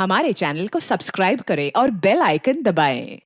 हमारे चैनल को सब्सक्राइब करें और बेल आइकन दबाएं।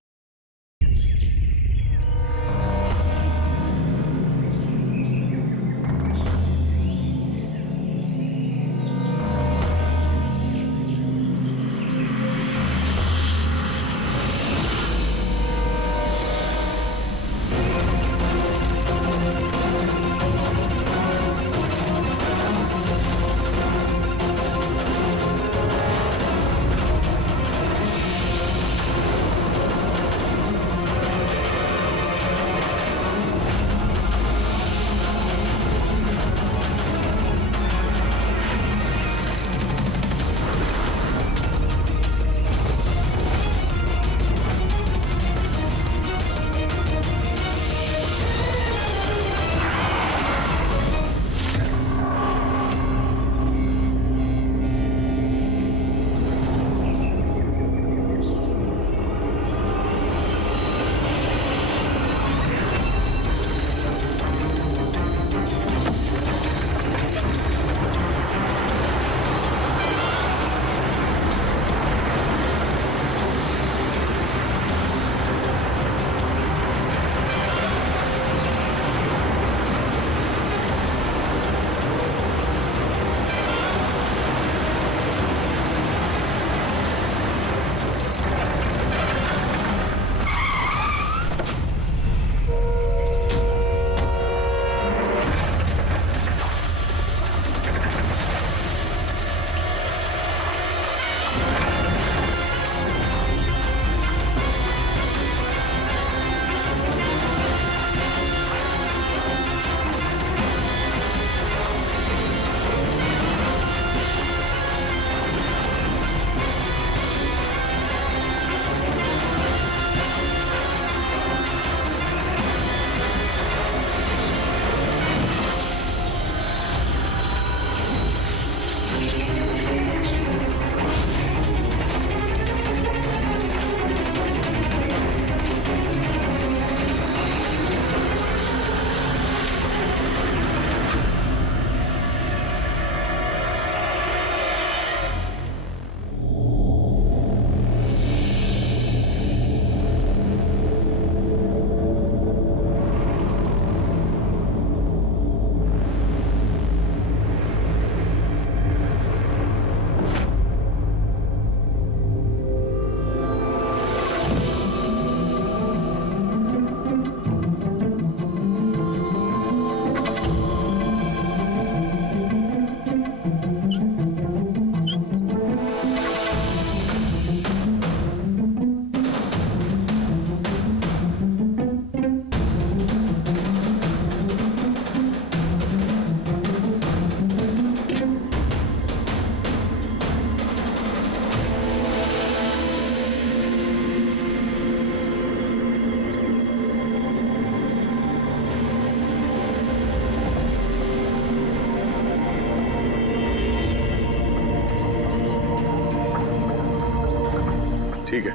ठीक है,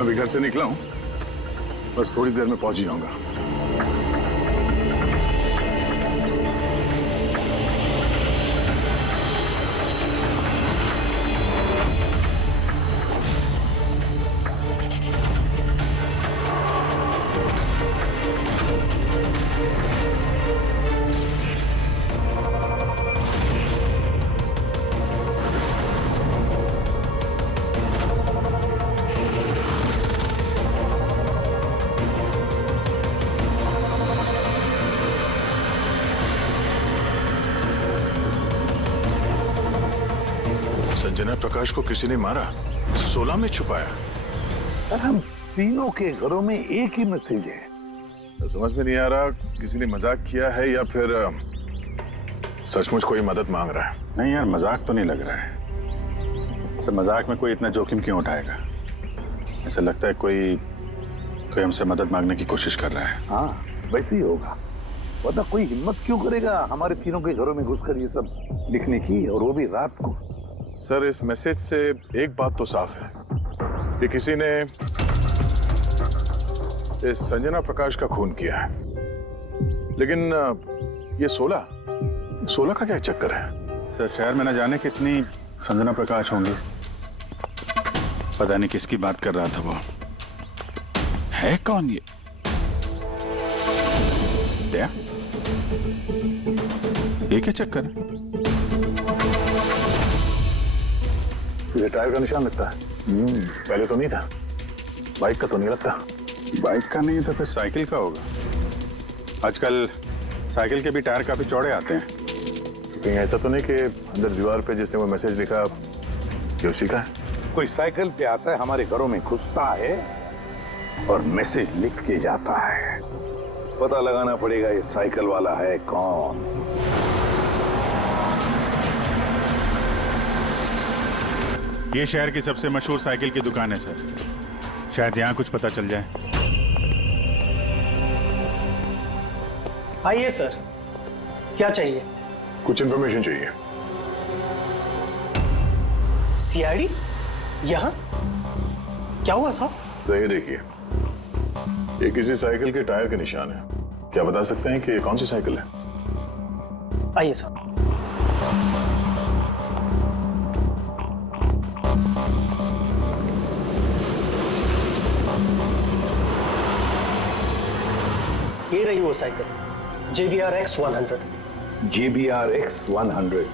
अभी घर से निकला हूं, बस थोड़ी देर में पहुंच ही जाऊंगा। संजना प्रकाश को किसी ने मारा, 16 में छुपाया। सर, हम तीनों के घरों में एक ही मैसेज है। तो समझ में नहीं आ रहा किसी ने मजाक किया है या फिर सचमुच कोई मदद मांग रहा है। नहीं यार, मजाक तो नहीं लग रहा है। सर, मजाक में कोई इतना जोखिम क्यों उठाएगा? ऐसा लगता है कोई हमसे मदद मांगने की कोशिश कर रहा है। हाँ, वैसे ही होगा, वरना कोई हिम्मत क्यों करेगा हमारे तीनों के घरों में घुसकर ये सब लिखने की, और वो भी रात को। सर, इस मैसेज से एक बात तो साफ है कि किसी ने इस संजना प्रकाश का खून किया है, लेकिन ये 16 का क्या चक्कर है? सर, शहर में न जाने कितनी संजना प्रकाश होंगी। पता नहीं किसकी बात कर रहा था वो। है कौन ये? दया? ये क्या चक्कर है? ये टायर का निशान लगता है। पहले तो नहीं था। बाइक का तो नहीं लगता। बाइक का नहीं तो फिर साइकिल का होगा। आजकल साइकिल के भी टायर काफी चौड़े आते हैं। कहीं ऐसा तो नहीं कि अंदर दीवार पे जिसने वो मैसेज लिखा ये उसी का है? कोई साइकिल पे आता है, हमारे घरों में घुसता है और मैसेज लिख के जाता है। पता लगाना पड़ेगा ये साइकिल वाला है कौन। ये शहर की सबसे मशहूर साइकिल की दुकान है सर। शायद यहाँ कुछ पता चल जाए। आइए सर, क्या चाहिए? कुछ इन्फॉर्मेशन चाहिए। सीआईडी यहाँ? क्या हुआ साहब? तो ये देखिए, ये किसी साइकिल के टायर के निशान है। क्या बता सकते हैं कि ये कौन सी साइकिल है? आइए सर। ये रही वो cycle, JBR X100। JBR X100।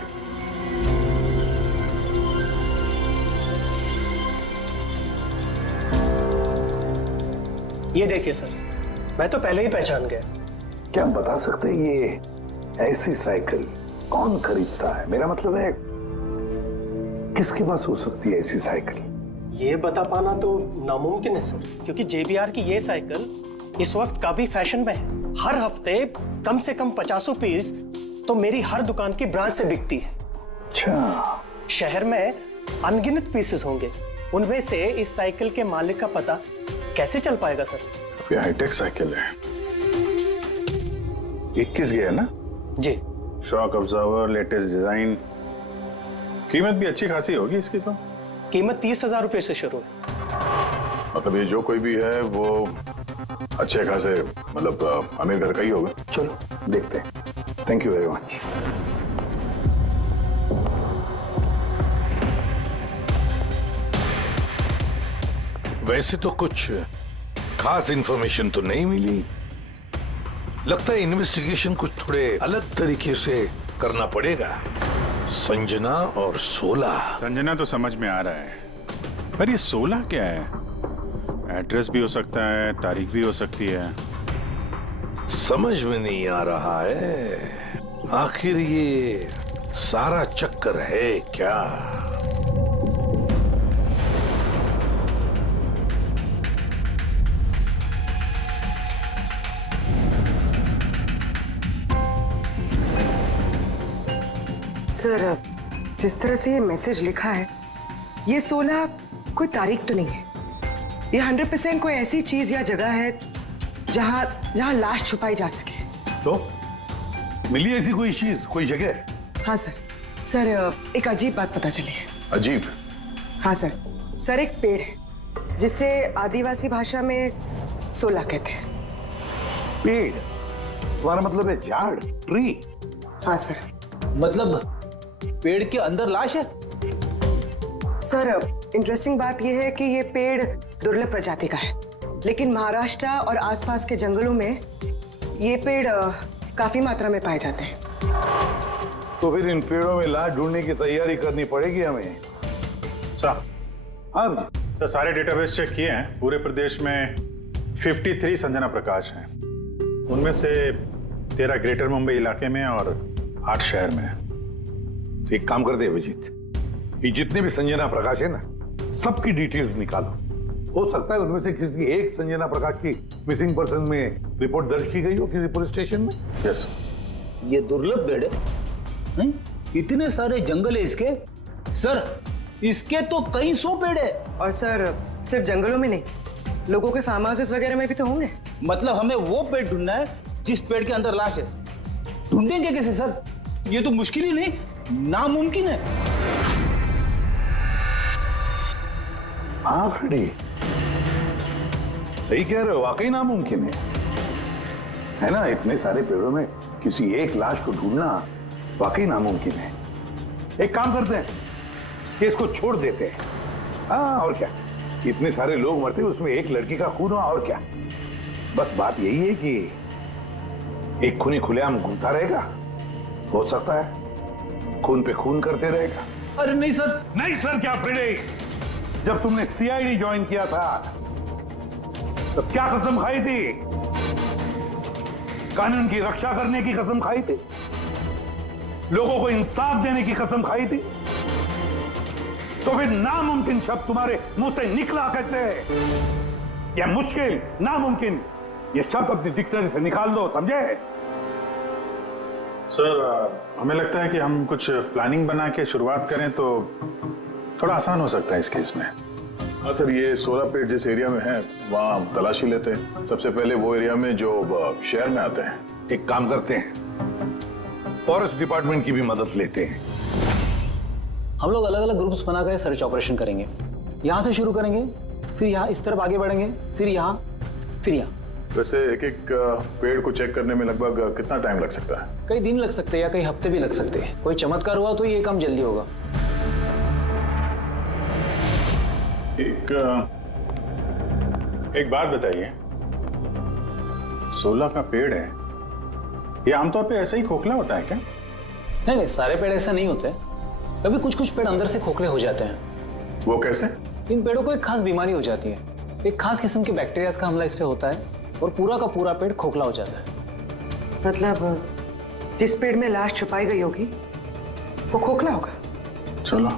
ये देखिए सर, मैं तो पहले ही पहचान गया। क्या बता सकते हैं ये ऐसी साइकिल कौन खरीदता है? मेरा मतलब है किसके पास हो सकती है ऐसी साइकिल? ये बता पाना तो नामुमकिन है सर, क्योंकि JBR की ये साइकिल इस वक्त काफी फैशन में है। हर हफ्ते कम से कम 50 पीस तो मेरी हर दुकान की ब्रांच से बिकती है। अच्छा, शहर में अनगिनत पीसेस होंगे, उनमें से इस साइकिल के मालिक का पता कैसे चल पाएगा सर? ये हाईटेक साइकिल है। 21 गियर ना? जी। Shock absorber, latest design. कीमत भी अच्छी खासी होगी इसकी तो। कीमत 30,000 रुपए से शुरू है। मतलब ये जो कोई भी है वो अच्छे खासे मतलब अमीर घर का ही होगा। चलो देखते हैं। Thank you very much. वैसे तो कुछ खास इंफॉर्मेशन तो नहीं मिली। लगता है इन्वेस्टिगेशन कुछ थोड़े अलग तरीके से करना पड़ेगा। संजना और 16। संजना तो समझ में आ रहा है, पर ये 16 क्या है? एड्रेस भी हो सकता है, तारीख भी हो सकती है। समझ में नहीं आ रहा है आखिर ये सारा चक्कर है क्या? सर, जिस तरह से ये मैसेज लिखा है, ये 16 कोई तारीख तो नहीं है। ये 100% कोई ऐसी चीज या जगह है जहां लाश छुपाई जा सके। तो मिली ऐसी कोई चीज, कोई जगह? हाँ सर। सर, एक अजीब बात पता चली है। अजीब? हाँ सर, एक पेड़ है जिसे आदिवासी भाषा में 16 कहते हैं। पेड़? तुम्हारा मतलब है झाड़, ट्री? हाँ सर। मतलब पेड़ के अंदर लाश है? सर, इंटरेस्टिंग बात यह है कि ये पेड़ दुर्लभ प्रजाति का है, लेकिन महाराष्ट्र और आसपास के जंगलों में ये पेड़ काफी मात्रा में पाए जाते हैं। तो फिर इन पेड़ों में लाश ढूंढने की तैयारी करनी पड़ेगी हमें। सर, अब सर सारे डेटाबेस चेक किए हैं। पूरे प्रदेश में 53 संजना प्रकाश हैं। उनमें से 13 ग्रेटर मुंबई इलाके में और 8 शहर में है। एक काम करते हैं अभिजीत, ये जितने भी संजना प्रकाश है ना, सबकी डिटेल्स निकालो। हो सकता है उनमें से किसी एक संजना प्रकाश की मिसिंग पर्सन में रिपोर्ट दर्ज की गई हो किसी पुलिस स्टेशन में। यस। ये दुर्लभ पेड़ है? इतने सारे जंगल है इसके? सर, इसके तो कई 100 पेड़ है। और सर, सिर्फ जंगलों में नहीं, लोगों के फार्म हाउसेस वगैरह में भी तो होंगे। मतलब हमें वो पेड़ ढूंढना है जिस पेड़ के अंदर लाश है। ढूंढेंगे कैसे सर? ये तो मुश्किल ही नहीं, नामुमकिन है। हाँ फ्रेडी, सही कह रहे हो, वाकई नामुमकिन है ना? इतने सारे पेड़ों में किसी एक लाश को ढूंढना वाकई नामुमकिन है। एक काम करते हैं कि इसको छोड़ देते हैं। हाँ, और क्या, इतने सारे लोग मरते उसमें एक लड़की का खून हुआ और क्या। बस बात यही है कि एक खूनी खुलेआम घूमता रहेगा, हो सकता है खून पे खून करते रहेगा। अरे नहीं सर। नहीं सर क्या फ्रेडे, जब तुमने सीआईडी ज्वाइन किया था तो क्या कसम खाई थी? कानून की रक्षा करने की कसम खाई थी, लोगों को इंसाफ देने की कसम खाई थी। तो फिर नामुमकिन शब्द तुम्हारे मुंह से निकला कैसे? या मुश्किल, नामुमकिन, ये शब्द अपनी डिक्शनरी से निकाल दो, समझे? सर हमें लगता है कि हम कुछ प्लानिंग बना के शुरुआत करें तो थोड़ा आसान हो सकता है इस केस में। हाँ सर, ये 16 पेड़ जिस एरिया में है वहाँ हम तलाशी लेते हैं। सबसे पहले वो एरिया में जो शहर में आते हैं। एक काम करते हैं, फॉरेस्ट डिपार्टमेंट की भी मदद लेते हैं। हम लोग अलग अलग ग्रुप्स बनाकर सर्च ऑपरेशन करेंगे। यहाँ से शुरू करेंगे, फिर यहाँ इस तरफ आगे बढ़ेंगे, फिर यहाँ, फिर यहाँ। वैसे एक एक पेड़ को चेक करने में लगभग कितना टाइम लग सकता है? कई दिन लग सकते हैं या कई हफ्ते भी लग सकते हैं। कोई चमत्कार हुआ तो ये काम जल्दी होगा। एक बात बताइए, 16 का पेड़ है, ये आमतौर पे ऐसा ही खोखला होता है क्या? नहीं नहीं, सारे पेड़ ऐसे नहीं होते। कभी कुछ कुछ पेड़ अंदर से खोखले हो जाते हैं। वो कैसे? इन पेड़ों को एक खास बीमारी हो जाती है। एक खास किस्म के बैक्टीरियाज का हमला इस पे होता है और पूरा का पूरा पेड़ खोखला हो जाता है। मतलब जिस पेड़ में लाश छुपाई गई होगी वो खोखला होगा? चलो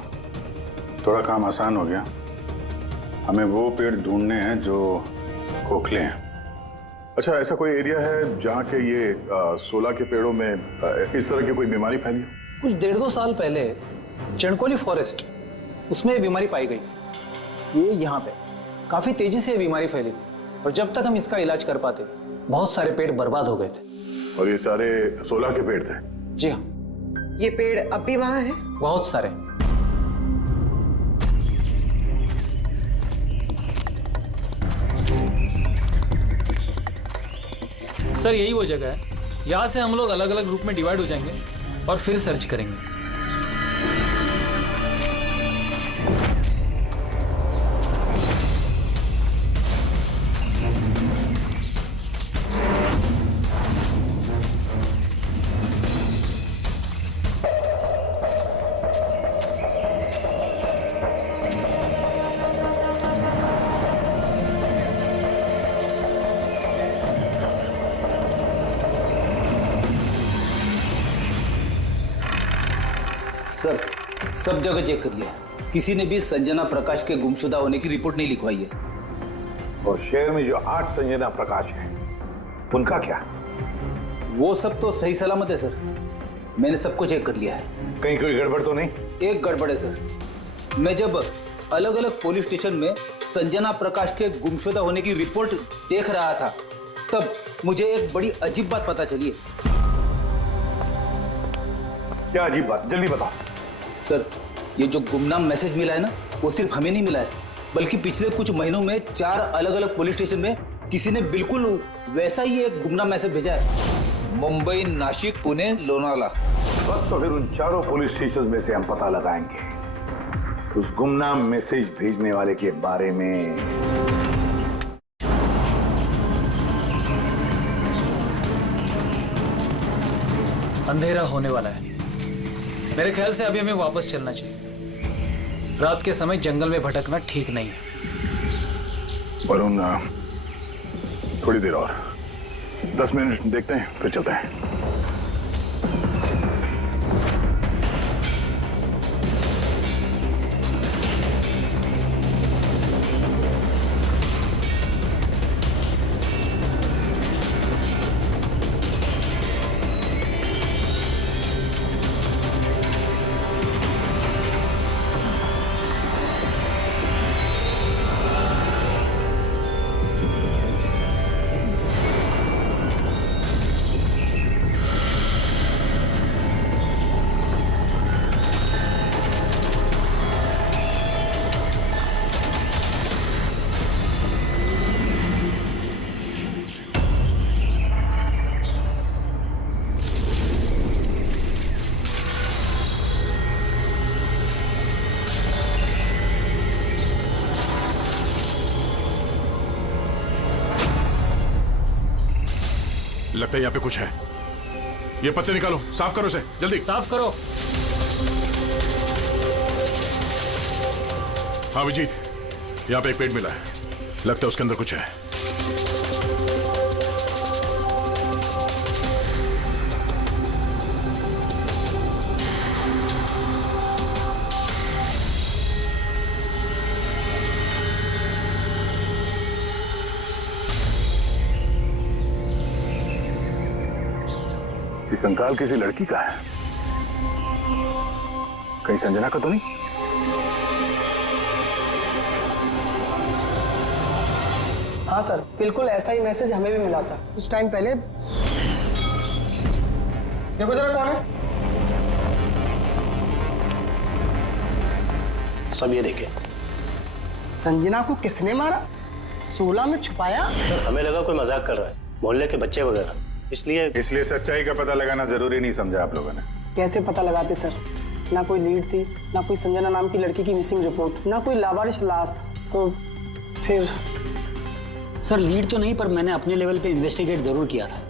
थोड़ा काम आसान हो गया। हमें वो पेड़ ढूंढने हैं जो खोखले हैं। अच्छा, ऐसा कोई एरिया है जहाँ के ये 16 के पेड़ों में इस तरह की कोई बीमारी फैली हो? कुछ 1.5-2 साल पहले चणकोली फॉरेस्ट, उसमें ये बीमारी पाई गई। ये यहाँ पे काफी तेजी से ये बीमारी फैली और जब तक हम इसका इलाज कर पाते बहुत सारे पेड़ बर्बाद हो गए थे। और ये सारे 16 के पेड़ थे? जी हाँ। ये पेड़ अब भी वहां है? बहुत सारे। सर यही वो जगह है। यहाँ से हम लोग अलग अलग ग्रुप में डिवाइड हो जाएंगे और फिर सर्च करेंगे। सर सब जगह चेक कर लिया, किसी ने भी संजना प्रकाश के गुमशुदा होने की रिपोर्ट नहीं लिखवाई है। और शहर में जो 8 संजना प्रकाश हैं, उनका क्या? वो सब तो सही सलामत है सर, मैंने सबको चेक कर लिया है। कहीं कोई गड़बड़ तो नहीं? एक गड़बड़ है सर। मैं जब अलग अलग पुलिस स्टेशन में संजना प्रकाश के गुमशुदा होने की रिपोर्ट देख रहा था तब मुझे एक बड़ी अजीब बात पता चली है। क्या अजीब बात? जल्दी बताओ। सर ये जो गुमनाम मैसेज मिला है ना, वो सिर्फ हमें नहीं मिला है, बल्कि पिछले कुछ महीनों में 4 अलग अलग पुलिस स्टेशन में किसी ने बिल्कुल वैसा ही एक गुमनाम मैसेज भेजा है। मुंबई, नासिक, पुणे, लोनावाला। बस तो फिर उन चारों पुलिस स्टेशन में से हम पता लगाएंगे उस गुमनाम मैसेज भेजने वाले के बारे में। अंधेरा होने वाला है। मेरे ख्याल से अभी हमें वापस चलना चाहिए। रात के समय जंगल में भटकना ठीक नहीं है। वरुण, थोड़ी देर और 10 मिनट देखते हैं फिर चलते हैं। लगता है यहाँ पे कुछ है। ये पत्ते निकालो, साफ करो इसे जल्दी। साफ करो। हाँ विजीत, यहाँ पे एक पेड़ मिला है, लगता है उसके अंदर कुछ है। ये कंकाल किसी लड़की का है, कहीं संजना का तो नहीं? हाँ सर, बिल्कुल ऐसा ही मैसेज हमें भी मिला था कुछ टाइम पहले। देखो जरा कौन है। सब ये देखे। संजना को किसने मारा? 16 में छुपाया? हमें लगा कोई मजाक कर रहा है, मोहल्ले के बच्चे वगैरह, इसलिए सच्चाई का पता लगाना जरूरी नहीं समझा आप लोगों ने? कैसे पता लगाते सर? ना कोई लीड थी, ना कोई संजना नाम की लड़की की मिसिंग रिपोर्ट, ना कोई लावारिश लाश, तो फिर सर लीड तो नहीं, पर मैंने अपने लेवल पे इन्वेस्टिगेट जरूर किया था,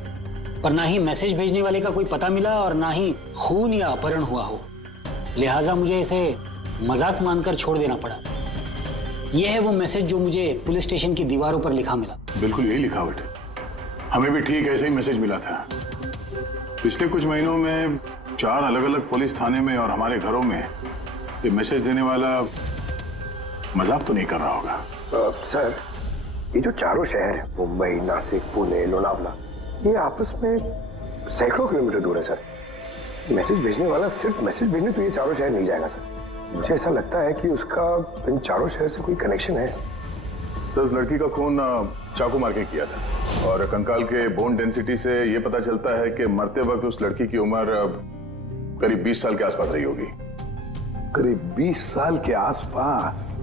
पर ना ही मैसेज भेजने वाले का कोई पता मिला और ना ही खून या अपहरण हुआ हो, लिहाजा मुझे इसे मजाक मानकर छोड़ देना पड़ा। यह है वो मैसेज जो मुझे पुलिस स्टेशन की दीवारों पर लिखा मिला। बिल्कुल यही लिखावट है, हमें भी ठीक ऐसे ही मैसेज मिला था। पिछले कुछ महीनों में 4 अलग अलग पुलिस थाने में और हमारे घरों में ये मैसेज देने वाला मजाक तो नहीं कर रहा होगा। सर, ये जो चारों शहर है, मुंबई, नासिक, पुणे, लोनावला, ये आपस में सैकड़ों किलोमीटर दूर है सर। मैसेज भेजने वाला सिर्फ मैसेज भेजने तो ये चारों शहर नहीं जाएगा सर। मुझे ऐसा लगता है कि उसका इन चारों शहर से कोई कनेक्शन है। सर, उस लड़की का खून चाकू मार के किया था और कंकाल के बोन डेंसिटी से ये पता चलता है कि मरते वक्त उस लड़की की उम्र करीब 20 साल के आसपास रही होगी। करीब 20 साल के आसपास।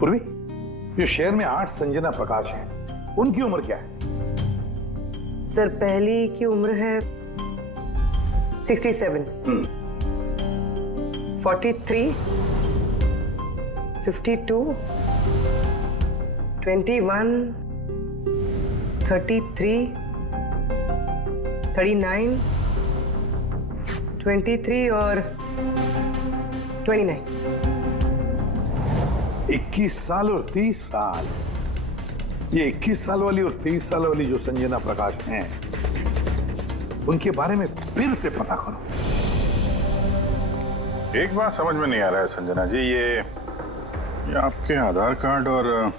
पूर्वी, जो शहर में 8 संजना प्रकाश हैं, उनकी उम्र क्या है? सर, पहली की उम्र है 67, 43, 52, 21, 33, 39, 23 और 29। 21 साल और 30 साल। ये 21 साल वाली और 30 साल वाली जो संजना प्रकाश हैं, उनके बारे में फिर से पता करो। एक बात समझ में नहीं आ रहा है संजना जी, ये आपके आधार कार्ड और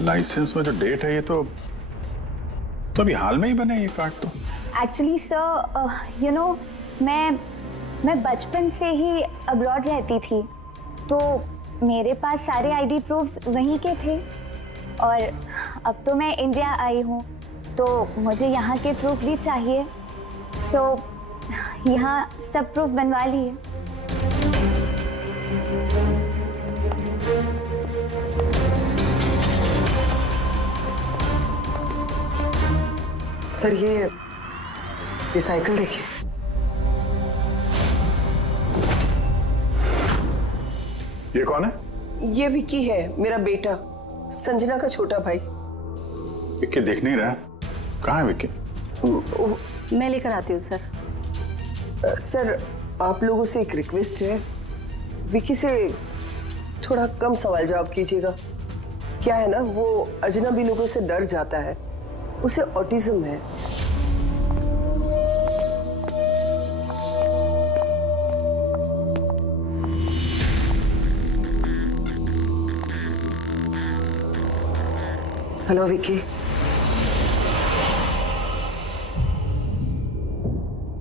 लाइसेंस में जो डेट है, ये तो अभी हाल में ही बने ये कार्ड तो। एक्चुअली सर, यू नो, मैं बचपन से ही अब्रॉड रहती थी, तो मेरे पास सारे आईडी प्रूफ्स वहीं के थे और अब तो मैं इंडिया आई हूँ, तो मुझे यहाँ के प्रूफ भी चाहिए। सो यहाँ सब प्रूफ बनवा लिए। सर, ये साइकिल देखिए। ये कौन है? ये विक्की है, मेरा बेटा, संजना का छोटा भाई। विक्की देख नहीं रहा, कहाँ है विक्की? मैं लेकर आती हूँ सर। सर, आप लोगों से एक रिक्वेस्ट है, विक्की से थोड़ा कम सवाल जवाब कीजिएगा। क्या है ना, वो अजनबी लोगों से डर जाता है, उसे ऑटिज्म है। हेलो विक्की।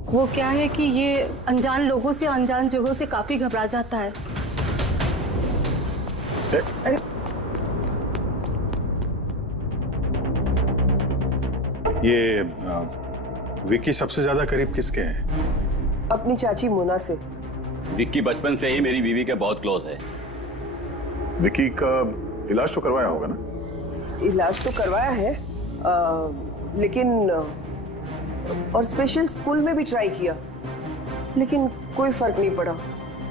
वो क्या है कि ये अनजान लोगों से, अनजान जगहों से काफी घबरा जाता है। अरे ये विक्की सबसे ज्यादा करीब किसके हैं? अपनी चाची मोना से। विक्की बचपन से ही मेरी बीवी के बहुत क्लोज है। विक्की का इलाज तो करवाया होगा ना? इलाज तो करवाया है, लेकिन और स्पेशल स्कूल में भी ट्राई किया, लेकिन कोई फर्क नहीं पड़ा।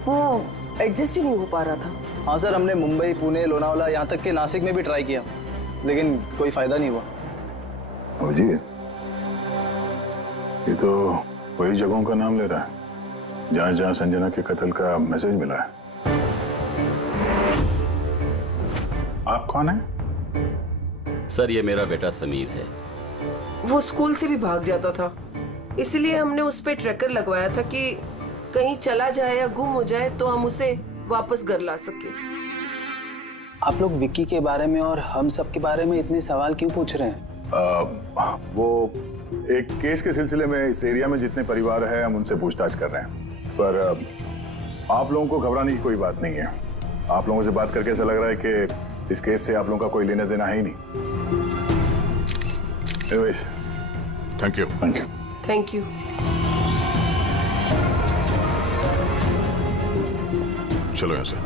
वो एडजस्ट ही नहीं हो पा रहा था। हाँ सर, हमने मुंबई, पुणे, लोनावला, यहाँ तक कि नासिक में भी ट्राई किया, लेकिन कोई फायदा नहीं हुआ। जी, ये तो वही जगहों का नाम ले रहा है जहां जहां संजना के कत्ल का मैसेज मिला है। आप कौन है? सर, ये मेरा बेटा समीर है। वो स्कूल से भी भाग जाता था, इसलिए हमने उस पे ट्रैकर लगवाया था कि कहीं चला जाए या गुम हो जाए तो हम उसे वापस घर ला सके। आप लोग विक्की के बारे में और हम सब के बारे में इतने सवाल क्यों पूछ रहे हैं? वो एक केस के सिलसिले में इस एरिया में जितने परिवार हैं हम उनसे पूछताछ कर रहे हैं, पर आप लोगों को घबराने की कोई बात नहीं है। आप लोगों से बात करके ऐसा लग रहा है कि इस केस से आप लोगों का कोई लेना देना है ही नहीं। Thank you. Thank you. Thank you. चलो यहाँ से।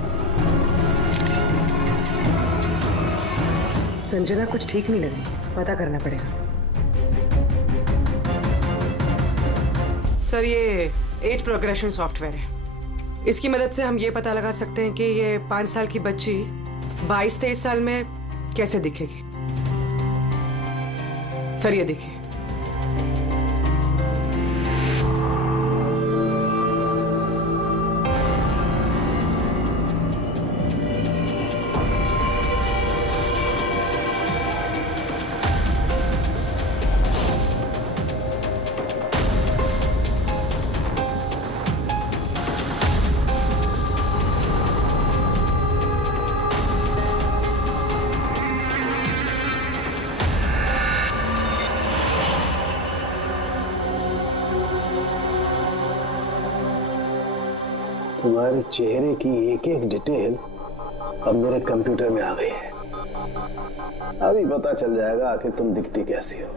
संजना कुछ ठीक नहीं लग रही, पता करना पड़ेगा। सर, ये एज प्रोग्रेशन सॉफ्टवेयर है। इसकी मदद से हम ये पता लगा सकते हैं कि ये 5 साल की बच्ची 22-23 साल में कैसे दिखेगी। सर, ये देखिए। तुम्हारे चेहरे की एक एक डिटेल अब मेरे कंप्यूटर में आ गई है। अभी पता चल जाएगा आखिर तुम दिखती कैसी हो।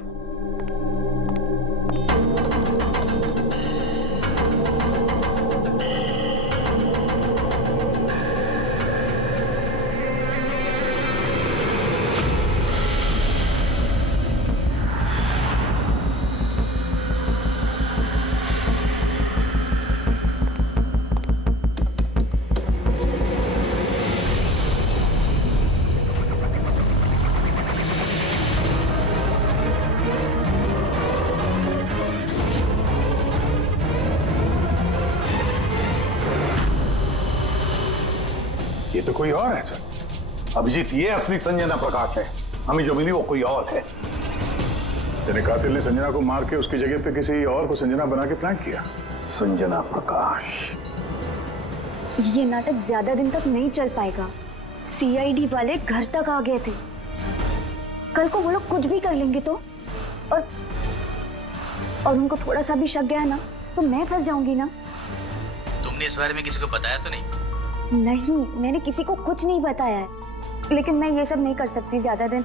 ये तो कोई और है सर। अभिजीत, ये असली संजना प्रकाश है। हमें जो मिली वो कोई और है। तेरे कातिल ने संजना को मार के उसकी जगह पे किसी और को संजना बना के प्लान किया। संजना प्रकाश। ये नाटक ज्यादा दिन तक नहीं चल पाएगा। सीआईडी वाले घर तक आ गए थे। कल को वो लोग कुछ भी कर लेंगे तो, और उनको थोड़ा सा भी शक गया ना तो मैं फंस जाऊंगी ना। तुमने इस बारे में किसी को बताया तो नहीं? नहीं, मैंने किसी को कुछ नहीं बताया है, लेकिन मैं ये सब नहीं कर सकती ज्यादा दिन।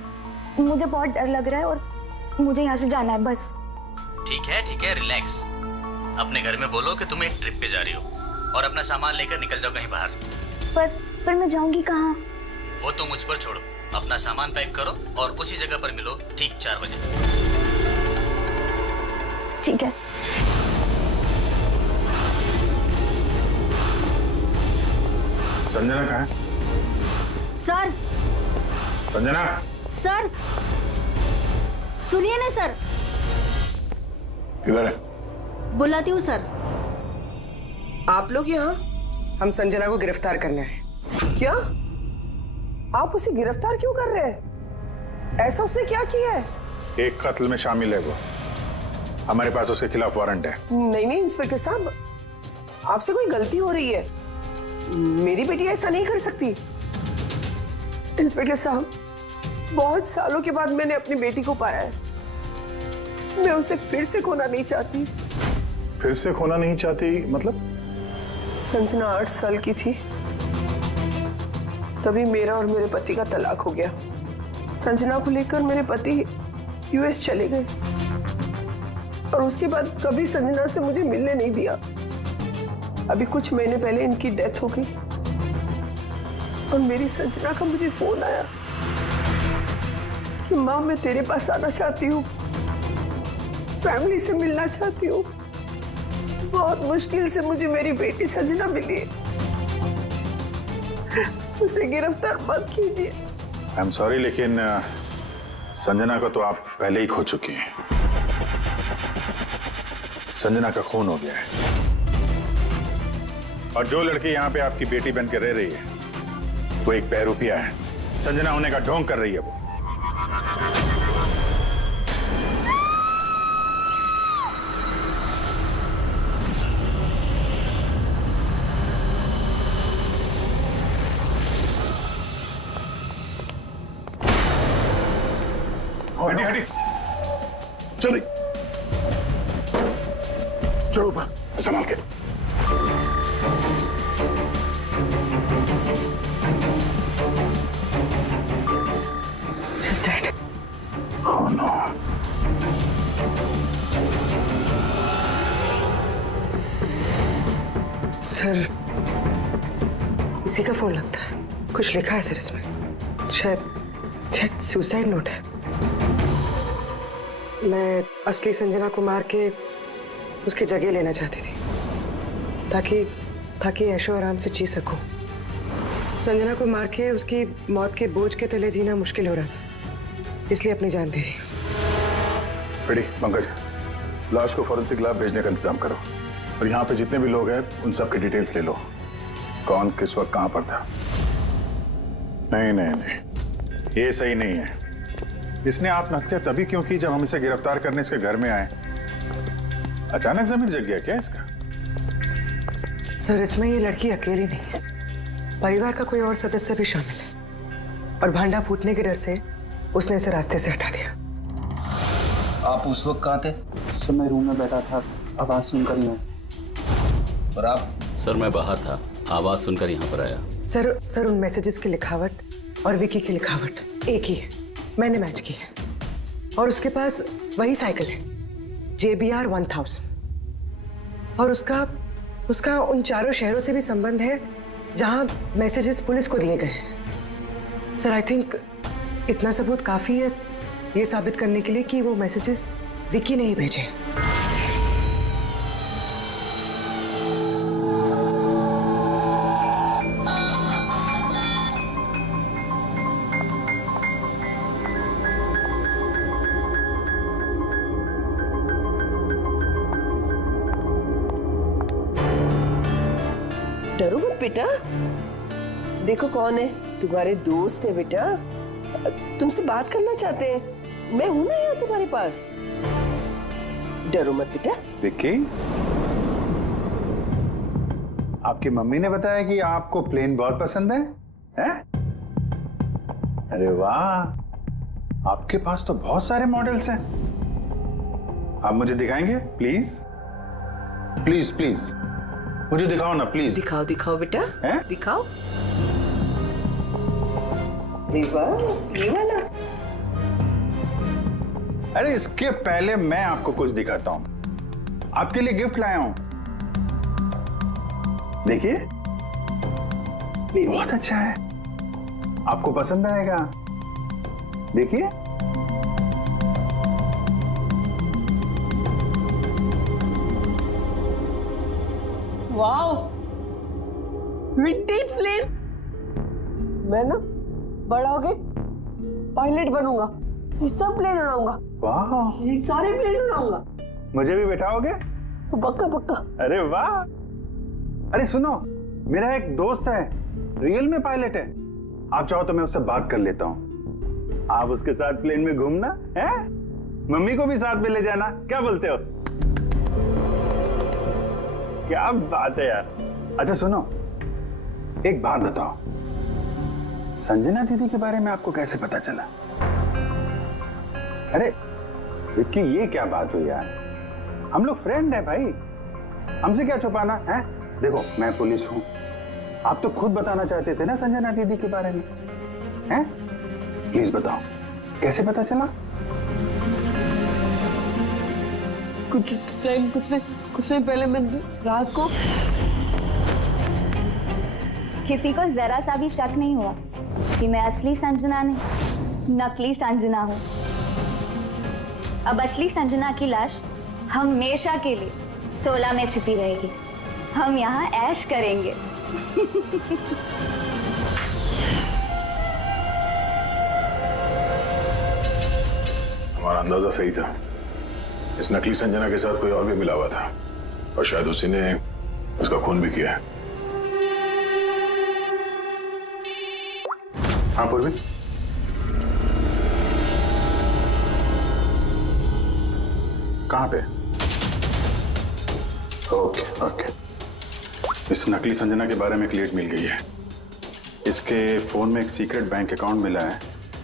मुझे बहुत डर लग रहा है और मुझे यहाँ से जाना है बस। ठीक है, रिलैक्स। अपने घर में बोलो कि तुम एक ट्रिप पे जा रही हो और अपना सामान लेकर निकल जाओ कहीं बाहर। पर मैं जाऊंगी कहाँ? वो तो मुझ पर छोड़ो। अपना सामान पैक करो और उसी जगह पर मिलो ठीक 4 बजे। ठीक है। संजना कहाँ है? सर, संजना, सर सुनिए ना सर। किधर है? बुलाती हूँ सर। आप लोग यहाँ? हम संजना को गिरफ्तार करने आए। क्या? आप उसे गिरफ्तार क्यों कर रहे हैं? ऐसा उसने क्या किया है? एक कत्ल में शामिल है वो। हमारे पास उसके खिलाफ वारंट है। नहीं इंस्पेक्टर साहब, आपसे कोई गलती हो रही है। मेरी बेटी ऐसा नहीं कर सकती। इंस्पेक्टर साहब, बहुत सालों के बाद मैंने अपनी बेटी को पाया है। मैं उसे फिर से खोना नहीं चाहती। फिर से खोना नहीं चाहती मतलब? संजना 8 साल की थी, तभी मेरा और मेरे पति का तलाक हो गया। संजना को लेकर मेरे पति यूएस चले गए और उसके बाद कभी संजना से मुझे मिलने नहीं दिया। अभी कुछ महीने पहले इनकी डेथ हो गई और मेरी संजना का मुझे फोन आया कि माँ, मैं तेरे पास आना चाहती हूँ, फैमिली से मिलना चाहती हूँ। बहुत मुश्किल से मुझे मेरी बेटी संजना मिली है। उसे गिरफ्तार मत कीजिए। आई एम सॉरी, लेकिन संजना को तो आप पहले ही खो चुकी हैं। संजना का खून हो गया है और जो लड़की यहाँ पे आपकी बेटी बनकर रह रही है वो एक बहरूपिया है। संजना होने का ढोंग कर रही है वो। हटी हटी, चलिए चलो ऊपर, संभाल के। He's dead. Oh no. Sir, इसी का फोन लगता है। कुछ लिखा है सर इसमें। शायद सुसाइड नोट है। मैं असली संजना को मार के उसकी जगह लेना चाहती थी ताकि ऐशो आराम से जी सकूं। संजना को मार के उसकी मौत के बोझ के तले जीना मुश्किल हो रहा था, इसलिए अपनी जान दे रही हूं। बेटी, पंकज, लाश को फॉरेंसिक लैब भेजने का इंतजाम करो और यहाँ पे जितने भी लोग हैं उन सब की डिटेल्स ले लो। कौन किस वक्त कहाँ पर था। नहीं नहीं नहीं, ये सही नहीं है। इसने आत्महत्या तभी क्यों की जब हम इसे गिरफ्तार करने इसके घर में आए। अचानक जमीन जग गया क्या इसका? सर, इसमें ये लड़की अकेली नहीं है, परिवार का कोई और सदस्य भी शामिल है और भांडा फूटने के डर से उसने इसे रास्ते से हटा दिया। आप उस वक्त कहाँ थे? सर, मैं रूम में बैठा था, आवाज सुनकर ही। और आप? सर, मैं बाहर था, आवाज सुनकर यहाँ पर आया। सर उन मैसेजेस की लिखावट और विकी की लिखावट एक ही है, मैंने मैच की है। और उसके पास वही साइकिल है, JBR 1000, और उसका उन चारों शहरों से भी संबंध है जहां मैसेजेस पुलिस को दिए गए हैं। सर, आई थिंक इतना सबूत काफी है ये साबित करने के लिए कि वो मैसेजेस विकी ने ही भेजे। डरो मत बेटा, देखो कौन है, तुम्हारे दोस्त है बेटा, तुमसे बात करना चाहते हैं। मैं हूं ना यहाँ तुम्हारे पास, डरो मत बेटा। विक्की, आपकी मम्मी ने बताया कि आपको प्लेन बहुत पसंद है, हैं? अरे वाह, आपके पास तो बहुत सारे मॉडल्स हैं। आप मुझे दिखाएंगे प्लीज? प्लीज प्लीज मुझे दिखाओ ना प्लीज। दिखाओ दिखाओ बेटा, हैं? दिखाओ। ये वाला। अरे इसके पहले मैं आपको कुछ दिखाता हूं। आपके लिए गिफ्ट लाया हूं, देखिए, बहुत अच्छा है, आपको पसंद आएगा। देखिए, वाओ, विंटेज प्लेन। मैं ना बड़ा होके पायलट बनूंगा, ये सब प्लेन उड़ाऊंगा। वाह, ये सारे प्लेन उड़ाऊंगा। मुझे भी बैठाओगे? पक्का पक्का। अरे वाह। अरे सुनो, मेरा एक दोस्त है, रियल में पायलट है। आप चाहो तो मैं उससे बात कर लेता हूँ। आप उसके साथ प्लेन में घूमना है, मम्मी को भी साथ में ले जाना, क्या बोलते हो? क्या बात है यार। अच्छा सुनो, एक बात बताओ, संजना दीदी के बारे में आपको कैसे पता चला? अरे विक्की, ये क्या बात हुई यार, हम लोग फ्रेंड है भाई, हमसे क्या छुपाना है? देखो, मैं पुलिस हूं, आप तो खुद बताना चाहते थे ना संजना दीदी के बारे में, हैं? प्लीज बताओ, कैसे पता चला? कुछ टाइम पहले मैं रात को। किसी को जरा सा भी शक नहीं हुआ कि मैं असली संजना नहीं, नकली संजना हूँ। अब असली संजना की लाश हमेशा के लिए 16 में छिपी रहेगी। हम यहाँ ऐश करेंगे। हमारा अंदाजा सही था, इस नकली संजना के साथ कोई और भी मिला हुआ था और शायद उसी ने उसका खून भी किया है। हाँ पूर्वी, कहाँ पे? ओके ओके, इस नकली संजना के बारे में एक लीड मिल गई है। इसके फोन में एक सीक्रेट बैंक अकाउंट मिला है,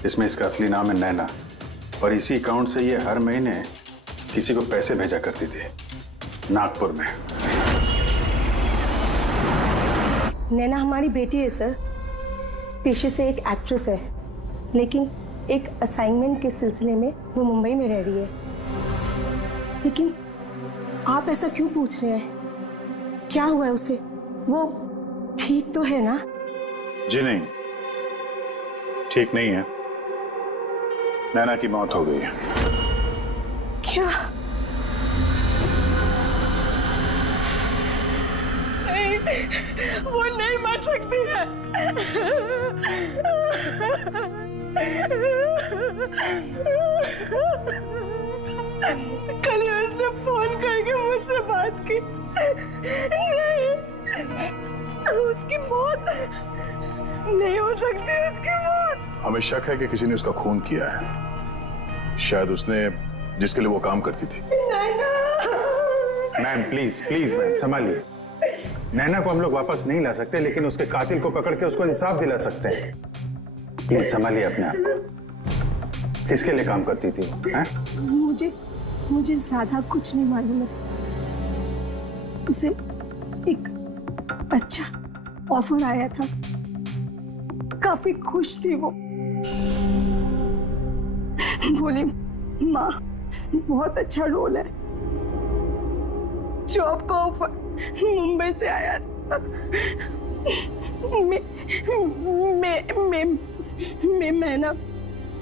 इसमें इसका असली नाम है नैना, और इसी अकाउंट से ये हर महीने किसी को पैसे भेजा करती थी नागपुर में। नैना हमारी बेटी है सर, पेशे से एक एक्ट्रेस है, लेकिन एक असाइनमेंट के सिलसिले में वो मुंबई में रह रही है। लेकिन आप ऐसा क्यों पूछ रहे हैं? क्या हुआ है उसे? वो ठीक तो है ना? जी नहीं, ठीक नहीं है। नैना की मौत हो गई है। क्या? नहीं, वो नहीं मर सकती है। कल उसने फोन करके मुझसे बात की। नहीं, उसकी मौत नहीं हो सकती, उसकी मौत। हमें शक है कि किसी ने उसका खून किया है, शायद उसने जिसके लिए वो काम करती थी। मैम प्लीज प्लीज मैम संभालिए। नैना को हम लोग वापस नहीं ला सकते, लेकिन उसके कातिल को पकड़ के उसको इंसाफ दिला सकते हैं। प्लीज संभालिए अपने आप को। किसके लिए काम करती थी वो? मुझे ज्यादा कुछ नहीं मालूम है। उसे एक अच्छा ऑफर आया था, काफी खुश थी वो। बोली माँ बहुत अच्छा रोल है, जॉब का ऑफर मुंबई से आया था।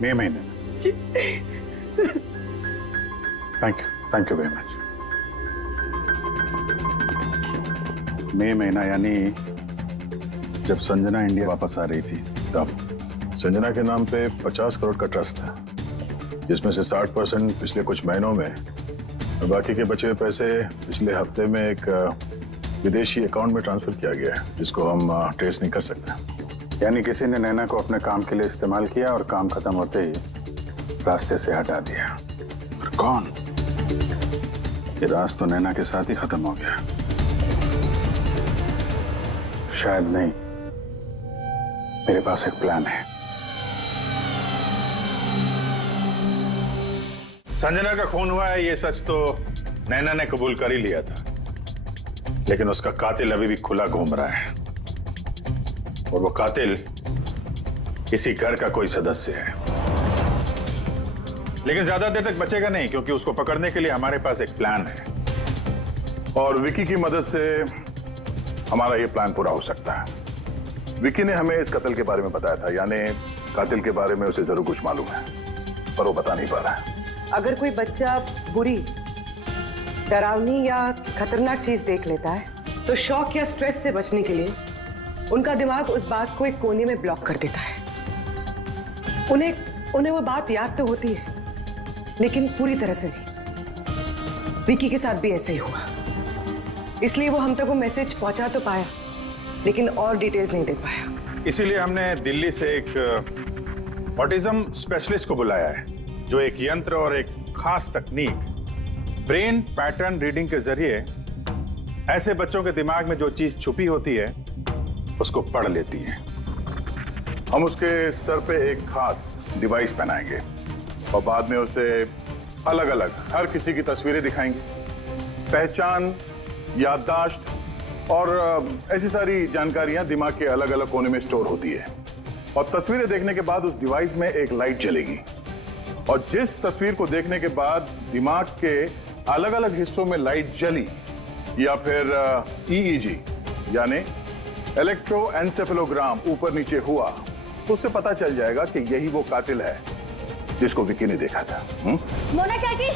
मई महीने। Thank you very much. मई महीना यानी जब संजना इंडिया वापस आ रही थी तब। संजना के नाम पे 50 करोड़ का ट्रस्ट था, जिसमें से 60% पिछले कुछ महीनों में और बाकी के बचे हुए पैसे पिछले हफ्ते में एक विदेशी अकाउंट में ट्रांसफर किया गया है, जिसको हम ट्रेस नहीं कर सकते। यानी किसी ने नैना को अपने काम के लिए इस्तेमाल किया और काम खत्म होते ही रास्ते से हटा दिया। और कौन? ये राज तो नैना के साथ ही खत्म हो गया। शायद नहीं, मेरे पास एक प्लान है। संजना का खून हुआ है, ये सच तो नैना ने कबूल कर ही लिया था, लेकिन उसका कातिल अभी भी खुला घूम रहा है, और वो कातिल इसी घर का कोई सदस्य है। लेकिन ज्यादा देर तक बचेगा नहीं, क्योंकि उसको पकड़ने के लिए हमारे पास एक प्लान है, और विकी की मदद से हमारा ये प्लान पूरा हो सकता है। विकी ने हमें इस कत्ल के बारे में बताया था, यानी कातिल के बारे में उसे जरूर कुछ मालूम है, पर वो बता नहीं पा रहा है। अगर कोई बच्चा बुरी, डरावनी या खतरनाक चीज देख लेता है तो शॉक या स्ट्रेस से बचने के लिए उनका दिमाग उस बात को एक कोने में ब्लॉक कर देता है। उन्हें वो बात याद तो होती है, लेकिन पूरी तरह से नहीं। विकी के साथ भी ऐसा ही हुआ, इसलिए वो हम तक वो मैसेज पहुंचा तो पाया, लेकिन और डिटेल्स नहीं दे पाया। इसीलिए हमने दिल्ली से एक ऑटिज्म स्पेशलिस्ट को बुलाया है, जो एक यंत्र और एक खास तकनीक ब्रेन पैटर्न रीडिंग के जरिए ऐसे बच्चों के दिमाग में जो चीज छुपी होती है उसको पढ़ लेती है। हम उसके सर पे एक खास डिवाइस पहनाएंगे और बाद में उसे अलग अलग हर किसी की तस्वीरें दिखाएंगे। पहचान, याददाश्त और ऐसी सारी जानकारियां दिमाग के अलग अलग कोने में स्टोर होती है, और तस्वीरें देखने के बाद उस डिवाइस में एक लाइट जलेगी, और जिस तस्वीर को देखने के बाद दिमाग के अलग अलग हिस्सों में लाइट जली या फिर EEG यानी इलेक्ट्रोएन्सेफेलोग्राम ऊपर नीचे हुआ, तो उससे पता चल जाएगा कि यही वो कातिल है जिसको विकी ने देखा था। मोना चाची,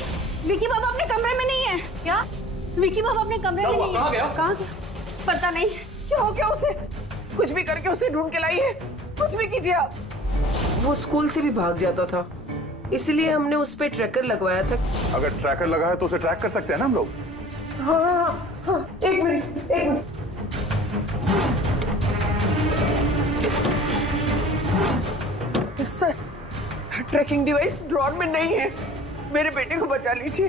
विकी बाबा अपने कमरे में नहीं है। क्या? विकी बाबा अपने कमरे में नहीं है। कहाँ गया? पता नहीं क्या हो गया उसे। कुछ भी करके उसे ढूंढ के लाइए, कुछ भी कीजिए आप। वो स्कूल से भी भाग जाता था, इसलिए हमने उस पे ट्रैकर लगवाया था। अगर ट्रैकर लगा है तो उसे ट्रैक कर सकते हैं ना हम लोग। हाँ हाँ हाँ, एक मिनट एक minute. Sir, tracking device drawer में नहीं है। मेरे बेटे को बचा लीजिए,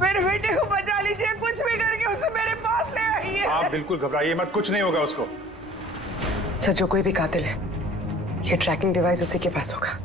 मेरे बेटे को बचा लीजिए, कुछ भी करके उसे मेरे पास ले आइए। आप बिल्कुल घबराइए मत, कुछ नहीं होगा उसको। सर, जो कोई भी कातिल है, ये ट्रैकिंग डिवाइस उसी के पास होगा।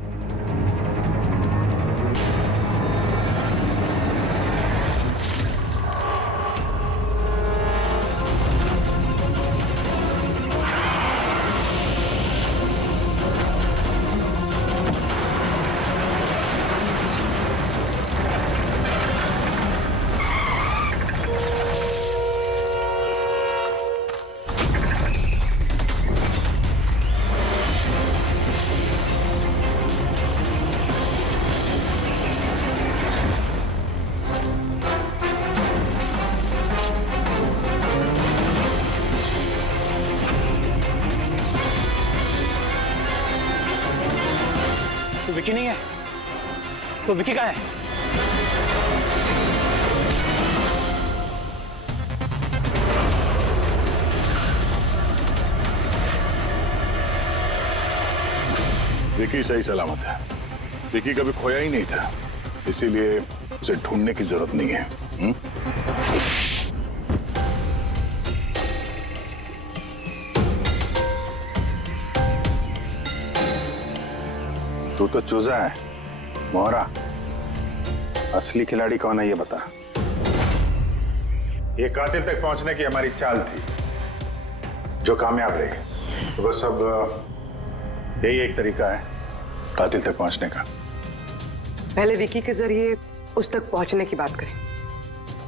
तो विकी नहीं है, तो विकी कहाँ है? विकी सही सलामत है। विकी कभी खोया ही नहीं था, इसीलिए उसे ढूंढने की जरूरत नहीं है। तू तो चूजा है मोहरा, असली खिलाड़ी कौन है ये बता। ये कातिल तक पहुंचने की हमारी चाल थी जो कामयाब रही। तो बस अब यही एक तरीका है कातिल तक पहुंचने का। पहले विकी के जरिए उस तक पहुंचने की बात करें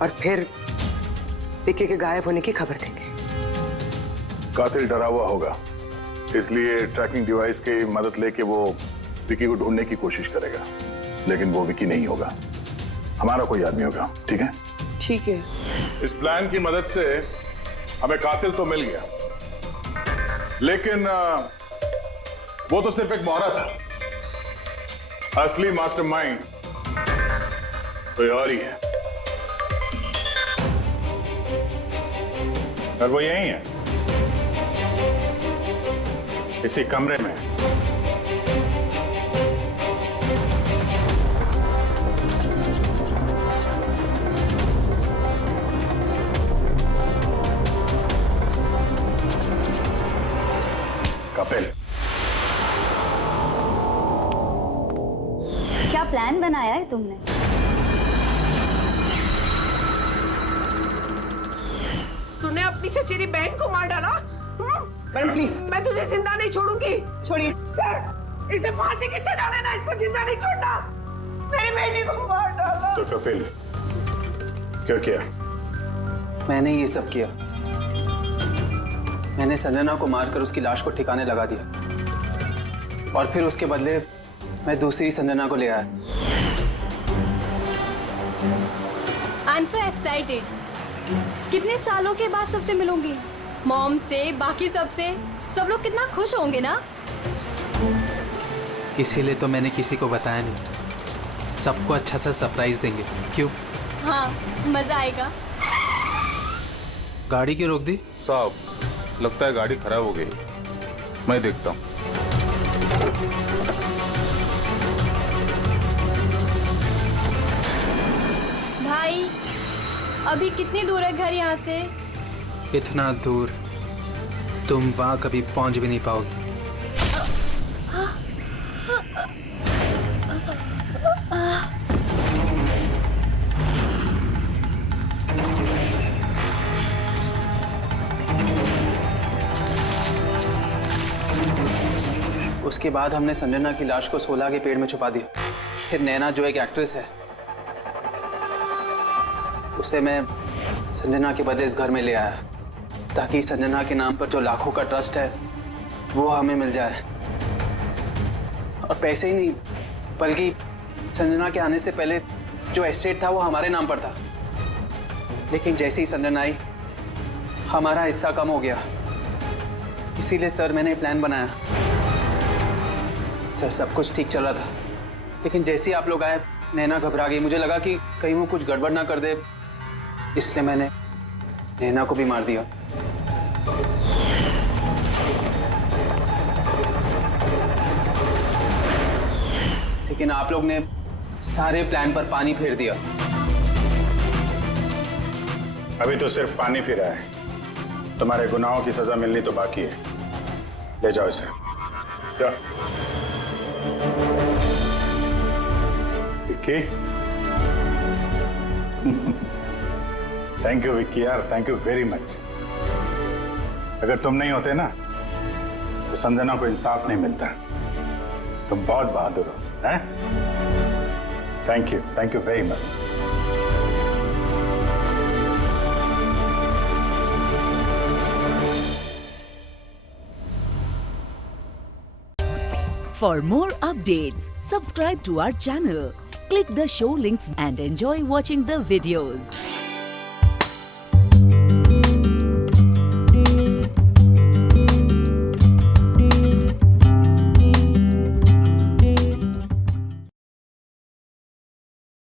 और फिर विकी के गायब होने की खबर देंगे। कातिल डरा हुआ होगा, इसलिए ट्रैकिंग डिवाइस की मदद लेके वो विकी को ढूंढने की कोशिश करेगा, लेकिन वो विकी नहीं होगा, हमारा कोई आदमी होगा। ठीक है? ठीक है। इस प्लान की मदद से हमें कातिल तो मिल गया, लेकिन वो तो सिर्फ एक मोहरा था। असली मास्टरमाइंड कोई और ही है। और वो यही है, इसी कमरे में। कपिल, क्या प्लान बनाया है तुमने? तूने अपनी चचेरी बहन को मार डाला? मैडम प्लीज, मैं तुझे जिंदा नहीं छोड़ूंगी। छोड़िए सर, इसे फांसी की सजा देना, इसको जिंदा नहीं छोड़ना। मेरी बेटी को मार डाला। तो कपिल क्या किया? मैंने ये सब किया। मैंने संजना को मारकर उसकी लाश को ठिकाने लगा दिया और फिर उसके बदले मैं दूसरी संजना को ले आया। I am so excited. कितने सालों के बाद सबसे मिलूंगी, मॉम से, बाकी सबसे। सब लोग कितना खुश होंगे ना। इसीलिए तो मैंने किसी को बताया नहीं। सबको अच्छा सा सरप्राइज देंगे। क्यों? हाँ, मजा आएगा। गाड़ी क्यों रोक दी? साहब, लगता है गाड़ी खराब हो गई, मैं देखता हूँ। भाई, अभी कितनी दूर है घर यहाँ से? इतना दूर तुम वहां कभी पहुंच भी नहीं पाओगी। उसके बाद हमने संजना की लाश को सोला के पेड़ में छुपा दिया। फिर नैना जो एक एक्ट्रेस है, उसे मैं संजना के बदले इस घर में ले आया ताकि संजना के नाम पर जो लाखों का ट्रस्ट है वो हमें मिल जाए। और पैसे ही नहीं, बल्कि संजना के आने से पहले जो एस्टेट था वो हमारे नाम पर था। लेकिन जैसे ही संजना आई, हमारा हिस्सा कम हो गया। इसीलिए सर मैंने प्लान बनाया। सर, सब कुछ ठीक चल रहा था, लेकिन जैसे ही आप लोग आए नैना घबरा गई। मुझे लगा कि कहीं वो कुछ गड़बड़ ना कर दे, इसलिए मैंने नैना को भी मार दिया। लेकिन आप लोग ने सारे प्लान पर पानी फेर दिया। अभी तो सिर्फ पानी फिरा है, तुम्हारे गुनाहों की सजा मिलनी तो बाकी है। ले जाओ इसे। क्या विक्की? थैंक यू विक्की यार, थैंक यू वेरी मच। अगर तुम नहीं होते ना तो संजना को इंसाफ नहीं मिलता। तुम बहुत बहादुर हो, हैं? Thank you very much. For more updates, subscribe to our channel, click the show links and enjoy watching the videos.